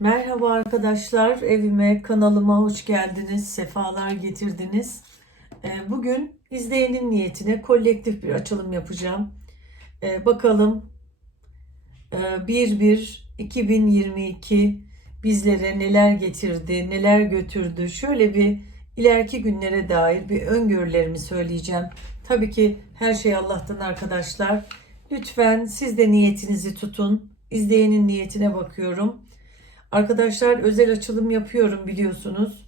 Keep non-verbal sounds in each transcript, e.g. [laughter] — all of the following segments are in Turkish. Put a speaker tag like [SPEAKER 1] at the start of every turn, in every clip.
[SPEAKER 1] Merhaba arkadaşlar, evime, kanalıma hoş geldiniz, sefalar getirdiniz. Ee, Bugün izleyenin niyetine kolektif bir açılım yapacağım. Ee, Bakalım 1-1-2022 bizlere neler getirdi, neler götürdü. Şöyle bir ileriki günlere dair bir öngörülerimi söyleyeceğim. Tabii ki her şey Allah'tan arkadaşlar. Lütfen siz de niyetinizi tutun. İzleyenin niyetine bakıyorum. Arkadaşlar özel açılım yapıyorum biliyorsunuz.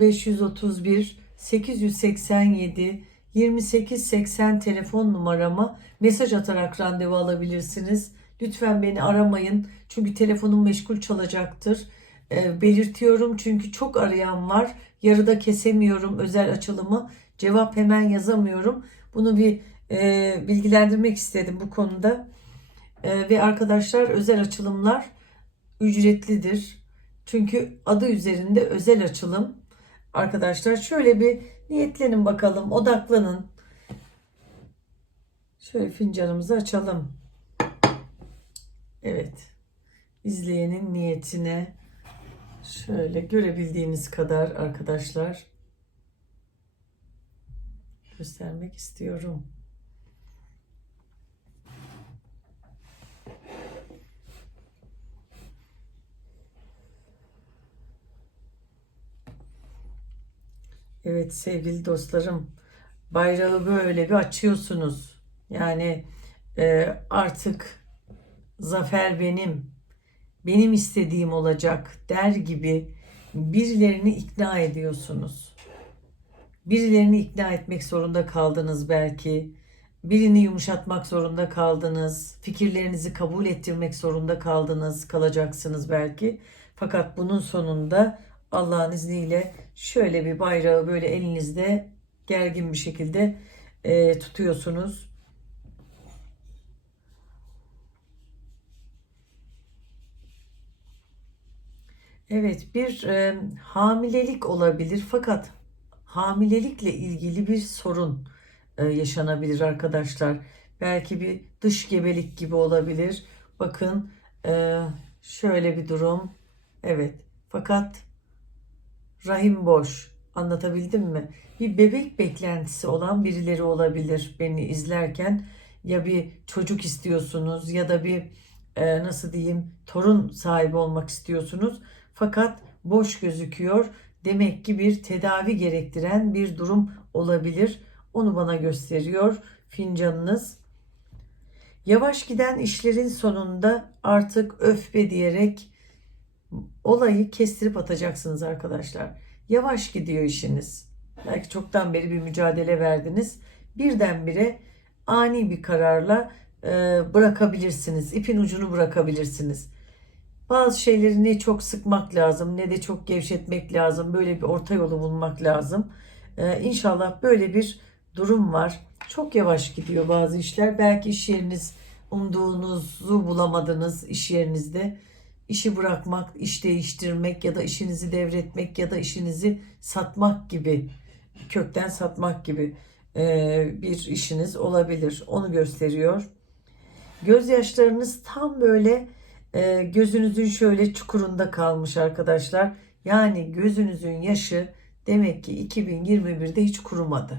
[SPEAKER 1] 0531 887 2880 telefon numarama mesaj atarak randevu alabilirsiniz. Lütfen beni aramayın çünkü telefonum meşgul çalacaktır. E, belirtiyorum çünkü çok arayan var. Yarıda kesemiyorum özel açılımı. Cevap hemen yazamıyorum. Bunu bir e, bilgilendirmek istedim bu konuda. E, ve arkadaşlar özel açılımlar ücretlidir. Çünkü adı üzerinde özel açılım. Arkadaşlar şöyle bir niyetlenin bakalım, odaklanın. Şöyle fincanımızı açalım. Evet. İzleyenin niyetine şöyle görebildiğiniz kadar arkadaşlar göstermek istiyorum. Evet sevgili dostlarım, bayrağı böyle bir açıyorsunuz. Yani e, artık zafer benim, benim istediğim olacak der gibi birilerini ikna ediyorsunuz. Birilerini ikna etmek zorunda kaldınız belki. Birini yumuşatmak zorunda kaldınız. Fikirlerinizi kabul ettirmek zorunda kaldınız, kalacaksınız belki. Fakat bunun sonunda Allah'ın izniyle şöyle bir bayrağı böyle elinizde gergin bir şekilde e, tutuyorsunuz. Evet bir e, hamilelik olabilir fakat hamilelikle ilgili bir sorun e, yaşanabilir arkadaşlar. Belki bir dış gebelik gibi olabilir. Bakın e, şöyle bir durum. Evet fakat rahim boş. Anlatabildim mi? Bir bebek beklentisi olan birileri olabilir beni izlerken. Ya bir çocuk istiyorsunuz ya da bir e, nasıl diyeyim torun sahibi olmak istiyorsunuz. Fakat boş gözüküyor. Demek ki bir tedavi gerektiren bir durum olabilir. Onu bana gösteriyor fincanınız. Yavaş giden işlerin sonunda artık öfbe diyerek olayı kestirip atacaksınız arkadaşlar. Yavaş gidiyor işiniz. Belki çoktan beri bir mücadele verdiniz. Birdenbire ani bir kararla e, bırakabilirsiniz. İpin ucunu bırakabilirsiniz. Bazı şeyleri ne çok sıkmak lazım ne de çok gevşetmek lazım. Böyle bir orta yolu bulmak lazım. E, inşallah böyle bir durum var. Çok yavaş gidiyor bazı işler. Belki iş yeriniz umduğunuzu bulamadınız iş yerinizde işi bırakmak, iş değiştirmek ya da işinizi devretmek ya da işinizi satmak gibi kökten satmak gibi e, bir işiniz olabilir. Onu gösteriyor. Gözyaşlarınız tam böyle e, gözünüzün şöyle çukurunda kalmış arkadaşlar. Yani gözünüzün yaşı demek ki 2021'de hiç kurumadı.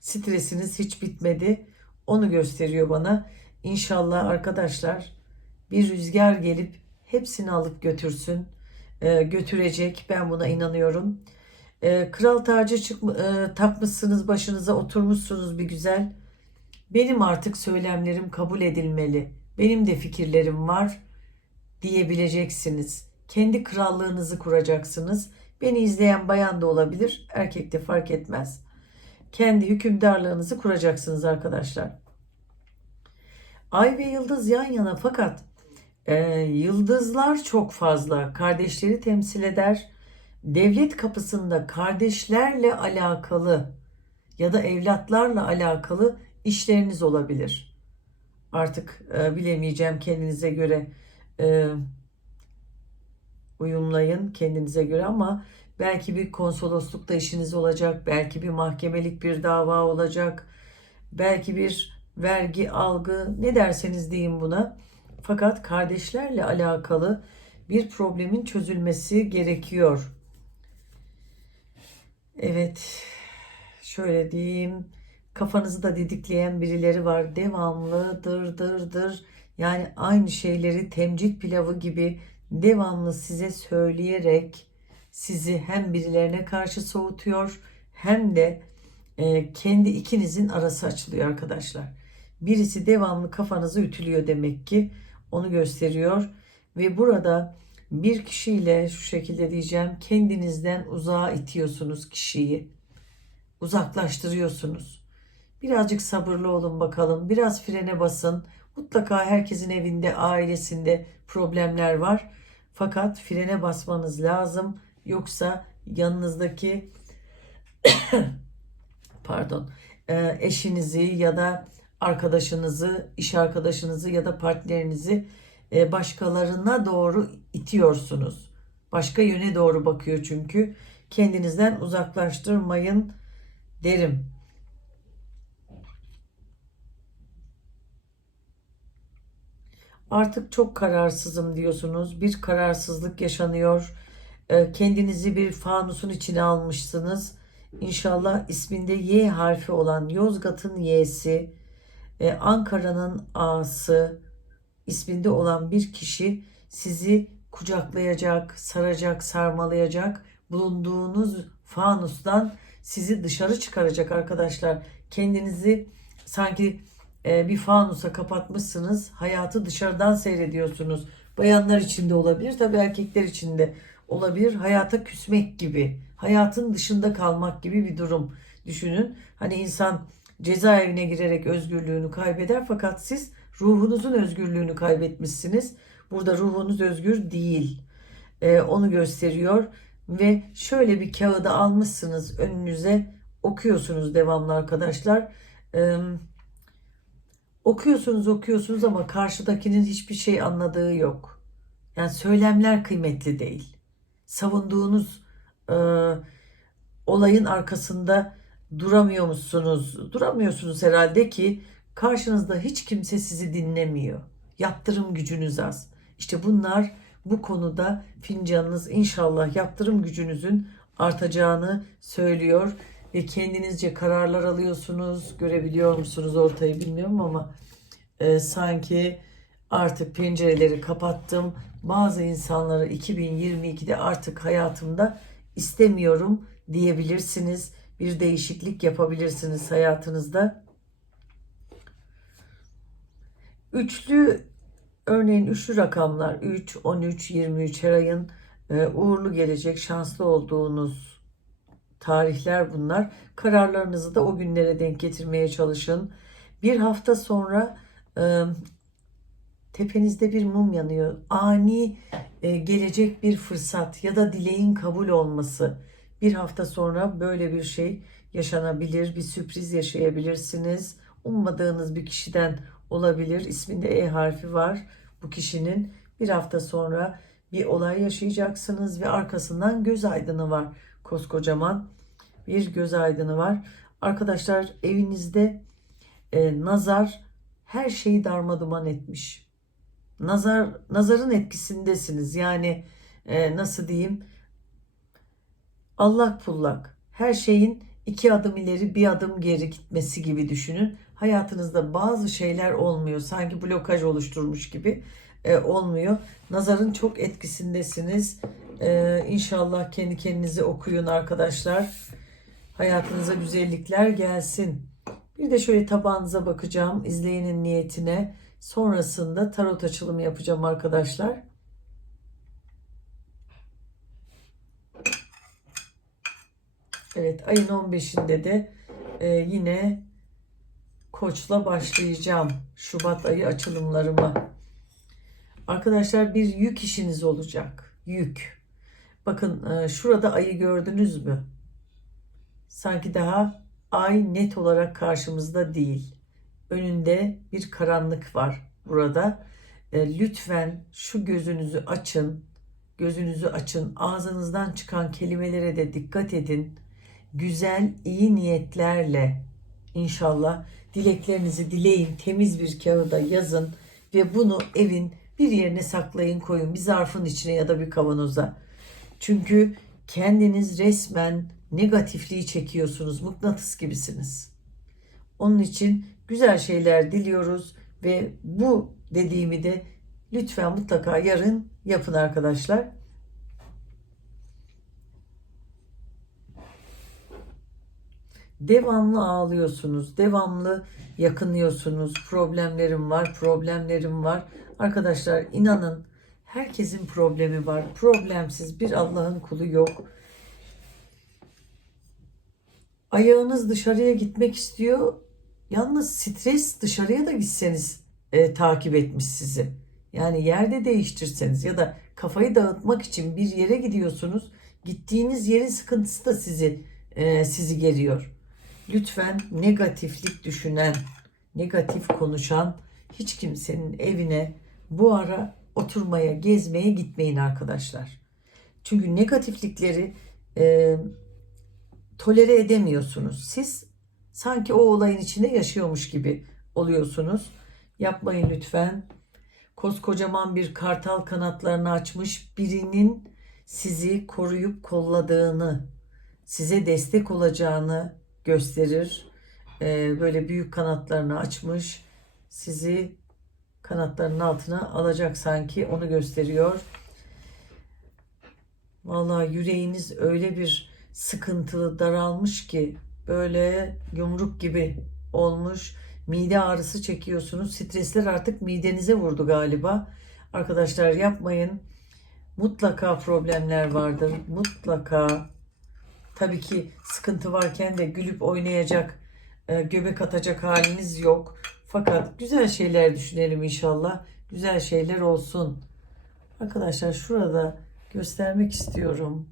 [SPEAKER 1] Stresiniz hiç bitmedi. Onu gösteriyor bana. İnşallah arkadaşlar bir rüzgar gelip hepsini alıp götürsün. E, götürecek. Ben buna inanıyorum. E, kral tacı çıkma, e, takmışsınız başınıza oturmuşsunuz bir güzel. Benim artık söylemlerim kabul edilmeli. Benim de fikirlerim var diyebileceksiniz. Kendi krallığınızı kuracaksınız. Beni izleyen bayan da olabilir, erkek de fark etmez. Kendi hükümdarlığınızı kuracaksınız arkadaşlar. Ay ve yıldız yan yana fakat ee, yıldızlar çok fazla. Kardeşleri temsil eder. Devlet kapısında kardeşlerle alakalı ya da evlatlarla alakalı işleriniz olabilir. Artık e, bilemeyeceğim kendinize göre e, uyumlayın kendinize göre ama belki bir konsoloslukta işiniz olacak, belki bir mahkemelik bir dava olacak, belki bir vergi algı ne derseniz deyin buna fakat kardeşlerle alakalı bir problemin çözülmesi gerekiyor. Evet, şöyle diyeyim. Kafanızı da didikleyen birileri var. Devamlı dır dır dır. Yani aynı şeyleri temcit pilavı gibi devamlı size söyleyerek sizi hem birilerine karşı soğutuyor hem de e, kendi ikinizin arası açılıyor arkadaşlar. Birisi devamlı kafanızı ütülüyor demek ki onu gösteriyor ve burada bir kişiyle şu şekilde diyeceğim kendinizden uzağa itiyorsunuz kişiyi. Uzaklaştırıyorsunuz. Birazcık sabırlı olun bakalım. Biraz frene basın. Mutlaka herkesin evinde, ailesinde problemler var. Fakat frene basmanız lazım. Yoksa yanınızdaki [coughs] pardon e, eşinizi ya da arkadaşınızı, iş arkadaşınızı ya da partnerinizi e, başkalarına doğru itiyorsunuz. Başka yöne doğru bakıyor çünkü. Kendinizden uzaklaştırmayın derim. Artık çok kararsızım diyorsunuz. Bir kararsızlık yaşanıyor. E, Kendinizi bir fanusun içine almışsınız. İnşallah isminde Y harfi olan Yozgat'ın Y'si, e, Ankara'nın A'sı isminde olan bir kişi sizi kucaklayacak, saracak, sarmalayacak. Bulunduğunuz fanustan sizi dışarı çıkaracak arkadaşlar. Kendinizi sanki e, bir fanusa kapatmışsınız. Hayatı dışarıdan seyrediyorsunuz. Bayanlar için de olabilir, tabii erkekler için de olabilir. Hayata küsmek gibi, hayatın dışında kalmak gibi bir durum düşünün. Hani insan cezaevine girerek özgürlüğünü kaybeder fakat siz ruhunuzun özgürlüğünü kaybetmişsiniz. Burada ruhunuz özgür değil. Ee, onu gösteriyor ve şöyle bir kağıdı almışsınız önünüze okuyorsunuz devamlı arkadaşlar. Ee, okuyorsunuz okuyorsunuz ama karşıdakinin hiçbir şey anladığı yok. Yani söylemler kıymetli değil. Savunduğunuz e, olayın arkasında duramıyor musunuz? Duramıyorsunuz herhalde ki karşınızda hiç kimse sizi dinlemiyor. Yaptırım gücünüz az. İşte bunlar bu konuda fincanınız inşallah yaptırım gücünüzün artacağını söylüyor ve kendinizce kararlar alıyorsunuz. Görebiliyor musunuz ortayı bilmiyorum ama e, sanki artık pencereleri kapattım. Bazı insanları 2022'de artık hayatımda istemiyorum diyebilirsiniz. Bir değişiklik yapabilirsiniz hayatınızda. Üçlü örneğin üçlü rakamlar 3, 13, 23 her ayın e, uğurlu gelecek şanslı olduğunuz tarihler bunlar. Kararlarınızı da o günlere denk getirmeye çalışın. Bir hafta sonra e, tepenizde bir mum yanıyor. Ani e, gelecek bir fırsat ya da dileğin kabul olması. Bir hafta sonra böyle bir şey yaşanabilir, bir sürpriz yaşayabilirsiniz. Ummadığınız bir kişiden olabilir. İsminde E harfi var bu kişinin. Bir hafta sonra bir olay yaşayacaksınız ve arkasından göz aydını var. Koskocaman bir göz aydını var. Arkadaşlar evinizde e, nazar her şeyi darmaduman etmiş. Nazar nazarın etkisindesiniz. Yani e, nasıl diyeyim? Allak pullak. Her şeyin iki adım ileri bir adım geri gitmesi gibi düşünün. Hayatınızda bazı şeyler olmuyor. Sanki blokaj oluşturmuş gibi e, olmuyor. Nazarın çok etkisindesiniz. E, inşallah kendi kendinize okuyun arkadaşlar. Hayatınıza güzellikler gelsin. Bir de şöyle tabağınıza bakacağım. izleyenin niyetine. Sonrasında tarot açılımı yapacağım arkadaşlar. Evet ayın 15'inde de e, yine koçla başlayacağım. Şubat ayı açılımlarıma. Arkadaşlar bir yük işiniz olacak. Yük. Bakın e, şurada ayı gördünüz mü? Sanki daha ay net olarak karşımızda değil. Önünde bir karanlık var burada. E, lütfen şu gözünüzü açın. Gözünüzü açın. Ağzınızdan çıkan kelimelere de dikkat edin. Güzel, iyi niyetlerle inşallah dileklerinizi dileyin. Temiz bir kağıda yazın ve bunu evin bir yerine saklayın koyun bir zarfın içine ya da bir kavanoza. Çünkü kendiniz resmen negatifliği çekiyorsunuz. Mıknatıs gibisiniz. Onun için güzel şeyler diliyoruz ve bu dediğimi de lütfen mutlaka yarın yapın arkadaşlar. Devamlı ağlıyorsunuz, devamlı yakınıyorsunuz. Problemlerim var, problemlerim var. Arkadaşlar inanın herkesin problemi var. Problemsiz bir Allah'ın kulu yok. Ayağınız dışarıya gitmek istiyor. Yalnız stres dışarıya da gitseniz e, takip etmiş sizi. Yani yerde değiştirseniz ya da kafayı dağıtmak için bir yere gidiyorsunuz. Gittiğiniz yerin sıkıntısı da sizi e, sizi geriyor. Lütfen negatiflik düşünen, negatif konuşan hiç kimsenin evine bu ara oturmaya, gezmeye gitmeyin arkadaşlar. Çünkü negatiflikleri e, tolere edemiyorsunuz. Siz sanki o olayın içinde yaşıyormuş gibi oluyorsunuz. Yapmayın lütfen. Koskocaman bir kartal kanatlarını açmış birinin sizi koruyup kolladığını, size destek olacağını gösterir. Ee, böyle büyük kanatlarını açmış, sizi kanatlarının altına alacak sanki onu gösteriyor. Vallahi yüreğiniz öyle bir sıkıntılı, daralmış ki böyle yumruk gibi olmuş. Mide ağrısı çekiyorsunuz. Stresler artık midenize vurdu galiba. Arkadaşlar yapmayın. Mutlaka problemler vardır. Mutlaka. Tabii ki sıkıntı varken de gülüp oynayacak, e, göbek atacak haliniz yok. Fakat güzel şeyler düşünelim inşallah. Güzel şeyler olsun. Arkadaşlar şurada göstermek istiyorum.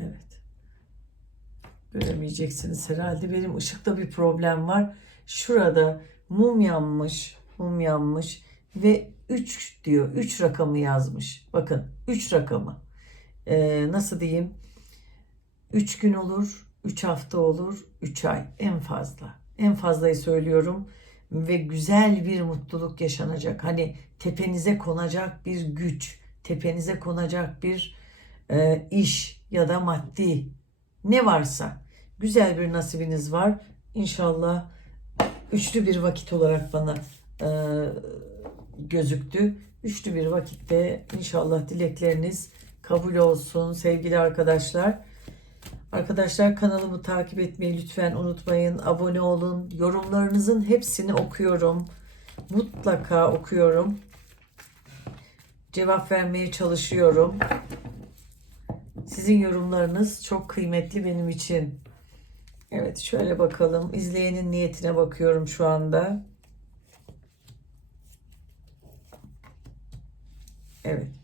[SPEAKER 1] Evet. Göremeyeceksiniz herhalde. Benim ışıkta bir problem var. Şurada mum yanmış, mum yanmış ve 3 diyor. 3 rakamı yazmış. Bakın 3 rakamı. Ee, nasıl diyeyim? 3 gün olur, 3 hafta olur, 3 ay en fazla. En fazlayı söylüyorum ve güzel bir mutluluk yaşanacak. Hani tepenize konacak bir güç, tepenize konacak bir e, iş ya da maddi ne varsa güzel bir nasibiniz var. İnşallah üçlü bir vakit olarak bana e, gözüktü. Üçlü bir vakitte inşallah dilekleriniz kabul olsun sevgili arkadaşlar. Arkadaşlar kanalımı takip etmeyi lütfen unutmayın. Abone olun. Yorumlarınızın hepsini okuyorum. Mutlaka okuyorum. Cevap vermeye çalışıyorum. Sizin yorumlarınız çok kıymetli benim için. Evet şöyle bakalım. İzleyenin niyetine bakıyorum şu anda. Evet.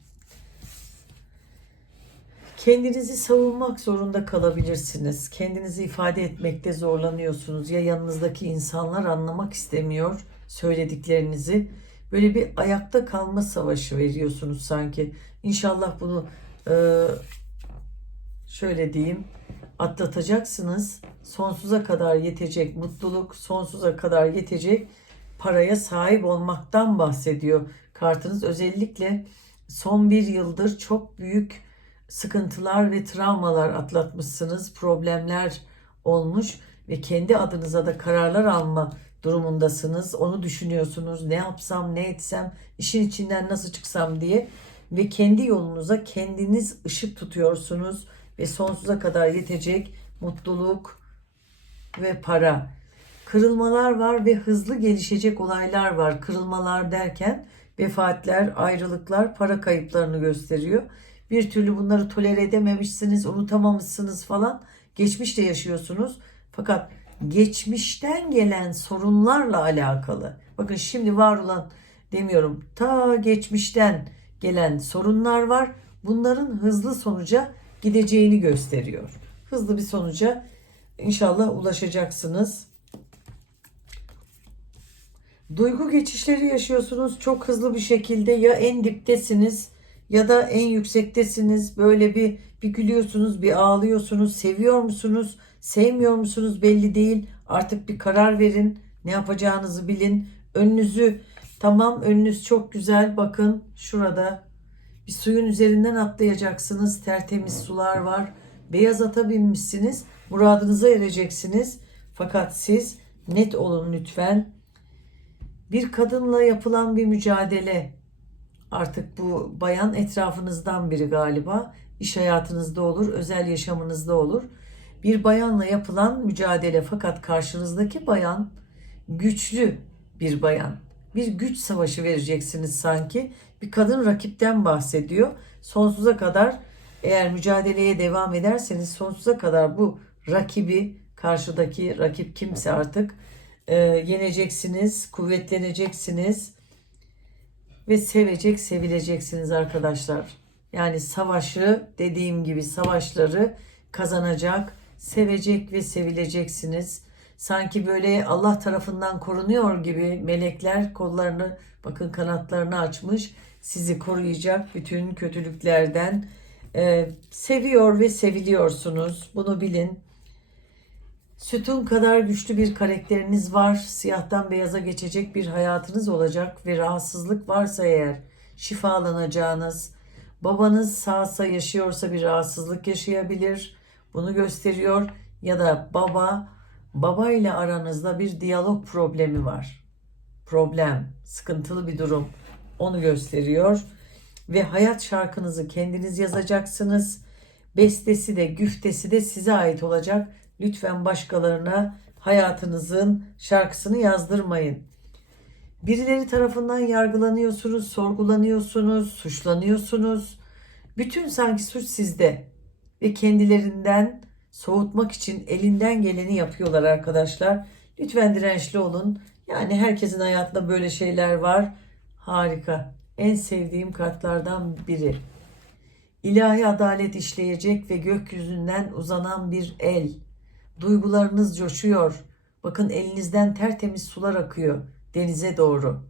[SPEAKER 1] Kendinizi savunmak zorunda kalabilirsiniz. Kendinizi ifade etmekte zorlanıyorsunuz. Ya yanınızdaki insanlar anlamak istemiyor söylediklerinizi. Böyle bir ayakta kalma savaşı veriyorsunuz sanki. İnşallah bunu e, şöyle diyeyim atlatacaksınız. Sonsuza kadar yetecek mutluluk, sonsuza kadar yetecek paraya sahip olmaktan bahsediyor kartınız. Özellikle son bir yıldır çok büyük sıkıntılar ve travmalar atlatmışsınız, problemler olmuş ve kendi adınıza da kararlar alma durumundasınız. Onu düşünüyorsunuz. Ne yapsam, ne etsem, işin içinden nasıl çıksam diye ve kendi yolunuza kendiniz ışık tutuyorsunuz ve sonsuza kadar yetecek mutluluk ve para. Kırılmalar var ve hızlı gelişecek olaylar var. Kırılmalar derken vefatler, ayrılıklar, para kayıplarını gösteriyor. Bir türlü bunları tolere edememişsiniz, unutamamışsınız falan. Geçmişte yaşıyorsunuz. Fakat geçmişten gelen sorunlarla alakalı. Bakın şimdi var olan demiyorum. Ta geçmişten gelen sorunlar var. Bunların hızlı sonuca gideceğini gösteriyor. Hızlı bir sonuca inşallah ulaşacaksınız. Duygu geçişleri yaşıyorsunuz çok hızlı bir şekilde ya en diptesiniz ya da en yüksektesiniz. Böyle bir bir gülüyorsunuz, bir ağlıyorsunuz. Seviyor musunuz? Sevmiyor musunuz belli değil. Artık bir karar verin. Ne yapacağınızı bilin. önünüzü tamam önünüz çok güzel bakın şurada bir suyun üzerinden atlayacaksınız. Tertemiz sular var. Beyaz ata binmişsiniz. Muradınıza ereceksiniz. Fakat siz net olun lütfen. Bir kadınla yapılan bir mücadele. Artık bu bayan etrafınızdan biri galiba. İş hayatınızda olur, özel yaşamınızda olur. Bir bayanla yapılan mücadele fakat karşınızdaki bayan güçlü bir bayan. Bir güç savaşı vereceksiniz sanki. Bir kadın rakipten bahsediyor. Sonsuza kadar eğer mücadeleye devam ederseniz sonsuza kadar bu rakibi karşıdaki rakip kimse artık e, yeneceksiniz, kuvvetleneceksiniz ve sevecek, sevileceksiniz arkadaşlar. Yani savaşı dediğim gibi savaşları kazanacak, sevecek ve sevileceksiniz. Sanki böyle Allah tarafından korunuyor gibi melekler kollarını bakın kanatlarını açmış sizi koruyacak bütün kötülüklerden. Ee, seviyor ve seviliyorsunuz. Bunu bilin. Sütun kadar güçlü bir karakteriniz var. Siyahtan beyaza geçecek bir hayatınız olacak ve rahatsızlık varsa eğer şifalanacağınız, babanız sağsa yaşıyorsa bir rahatsızlık yaşayabilir. Bunu gösteriyor ya da baba baba ile aranızda bir diyalog problemi var. Problem, sıkıntılı bir durum onu gösteriyor ve hayat şarkınızı kendiniz yazacaksınız. Bestesi de güftesi de size ait olacak. Lütfen başkalarına hayatınızın şarkısını yazdırmayın. Birileri tarafından yargılanıyorsunuz, sorgulanıyorsunuz, suçlanıyorsunuz. Bütün sanki suç sizde ve kendilerinden soğutmak için elinden geleni yapıyorlar arkadaşlar. Lütfen dirençli olun. Yani herkesin hayatında böyle şeyler var. Harika. En sevdiğim kartlardan biri. İlahi adalet işleyecek ve gökyüzünden uzanan bir el. Duygularınız coşuyor. Bakın elinizden tertemiz sular akıyor denize doğru.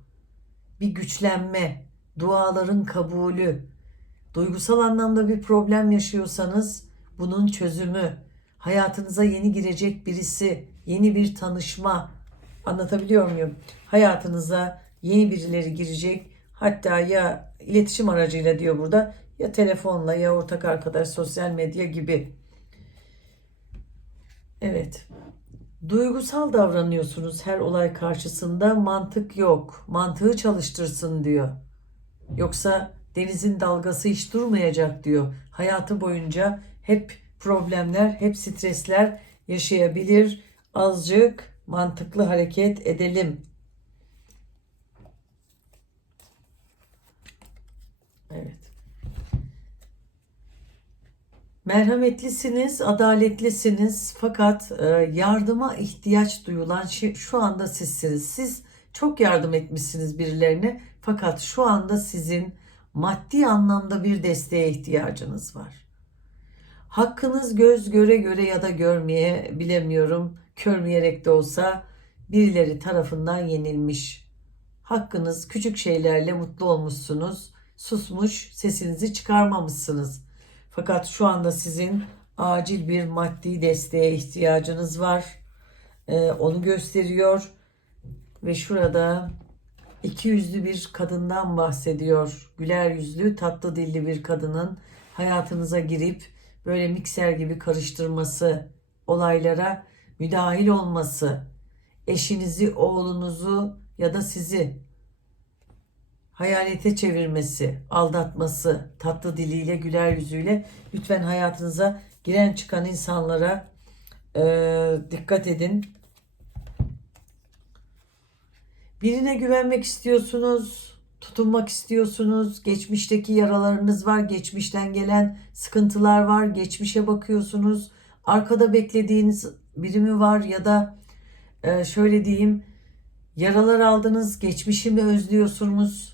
[SPEAKER 1] Bir güçlenme, duaların kabulü. Duygusal anlamda bir problem yaşıyorsanız bunun çözümü, hayatınıza yeni girecek birisi, yeni bir tanışma. Anlatabiliyor muyum? Hayatınıza yeni birileri girecek. Hatta ya iletişim aracıyla diyor burada ya telefonla ya ortak arkadaş sosyal medya gibi. Evet. Duygusal davranıyorsunuz her olay karşısında. Mantık yok. Mantığı çalıştırsın diyor. Yoksa denizin dalgası hiç durmayacak diyor. Hayatı boyunca hep problemler, hep stresler yaşayabilir. Azıcık mantıklı hareket edelim. Evet. Merhametlisiniz, adaletlisiniz fakat e, yardıma ihtiyaç duyulan şey, şu anda sizsiniz. Siz çok yardım etmişsiniz birilerine fakat şu anda sizin maddi anlamda bir desteğe ihtiyacınız var. Hakkınız göz göre göre ya da görmeye bilemiyorum, körmeyerek de olsa birileri tarafından yenilmiş. Hakkınız küçük şeylerle mutlu olmuşsunuz, susmuş, sesinizi çıkarmamışsınız. Fakat şu anda sizin acil bir maddi desteğe ihtiyacınız var. Ee, onu gösteriyor ve şurada iki yüzlü bir kadından bahsediyor. Güler yüzlü, tatlı dilli bir kadının hayatınıza girip böyle mikser gibi karıştırması, olaylara müdahil olması, eşinizi, oğlunuzu ya da sizi hayalete çevirmesi, aldatması, tatlı diliyle, güler yüzüyle lütfen hayatınıza giren çıkan insanlara e, dikkat edin. Birine güvenmek istiyorsunuz, tutunmak istiyorsunuz. Geçmişteki yaralarınız var, geçmişten gelen sıkıntılar var. Geçmişe bakıyorsunuz. Arkada beklediğiniz birimi var ya da e, şöyle diyeyim, yaralar aldınız, geçmişi mi özlüyorsunuz?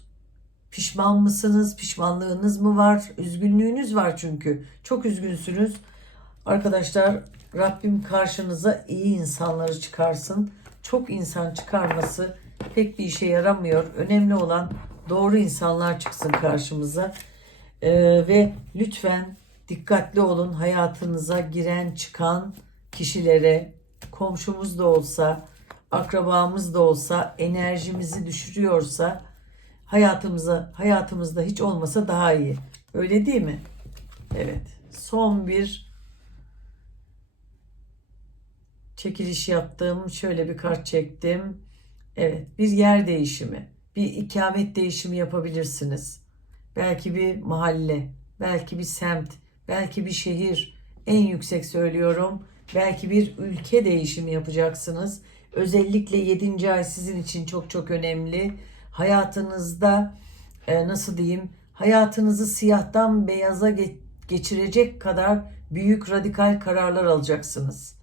[SPEAKER 1] Pişman mısınız? Pişmanlığınız mı var? Üzgünlüğünüz var çünkü. Çok üzgünsünüz. Arkadaşlar Rabbim karşınıza iyi insanları çıkarsın. Çok insan çıkarması pek bir işe yaramıyor. Önemli olan doğru insanlar çıksın karşımıza. Ee, ve lütfen dikkatli olun hayatınıza giren çıkan kişilere komşumuz da olsa akrabamız da olsa enerjimizi düşürüyorsa hayatımıza hayatımızda hiç olmasa daha iyi. Öyle değil mi? Evet. Son bir çekiliş yaptım. Şöyle bir kart çektim. Evet, bir yer değişimi, bir ikamet değişimi yapabilirsiniz. Belki bir mahalle, belki bir semt, belki bir şehir. En yüksek söylüyorum. Belki bir ülke değişimi yapacaksınız. Özellikle 7. ay sizin için çok çok önemli. Hayatınızda e, nasıl diyeyim? Hayatınızı siyahtan beyaza ge- geçirecek kadar büyük radikal kararlar alacaksınız.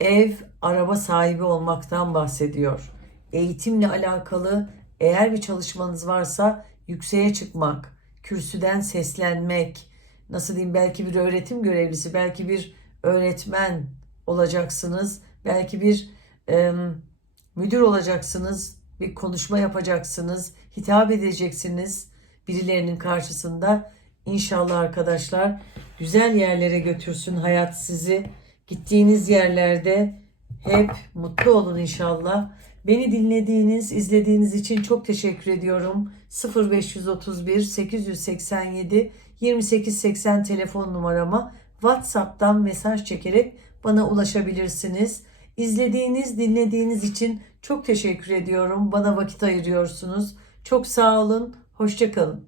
[SPEAKER 1] Ev, araba sahibi olmaktan bahsediyor. Eğitimle alakalı eğer bir çalışmanız varsa yükseğe çıkmak, kürsüden seslenmek, nasıl diyeyim belki bir öğretim görevlisi, belki bir öğretmen olacaksınız, belki bir e, müdür olacaksınız, bir konuşma yapacaksınız, hitap edeceksiniz birilerinin karşısında. İnşallah arkadaşlar güzel yerlere götürsün hayat sizi. Gittiğiniz yerlerde hep mutlu olun inşallah. Beni dinlediğiniz, izlediğiniz için çok teşekkür ediyorum. 0531 887 2880 telefon numarama WhatsApp'tan mesaj çekerek bana ulaşabilirsiniz. İzlediğiniz, dinlediğiniz için çok teşekkür ediyorum. Bana vakit ayırıyorsunuz. Çok sağ olun. Hoşçakalın.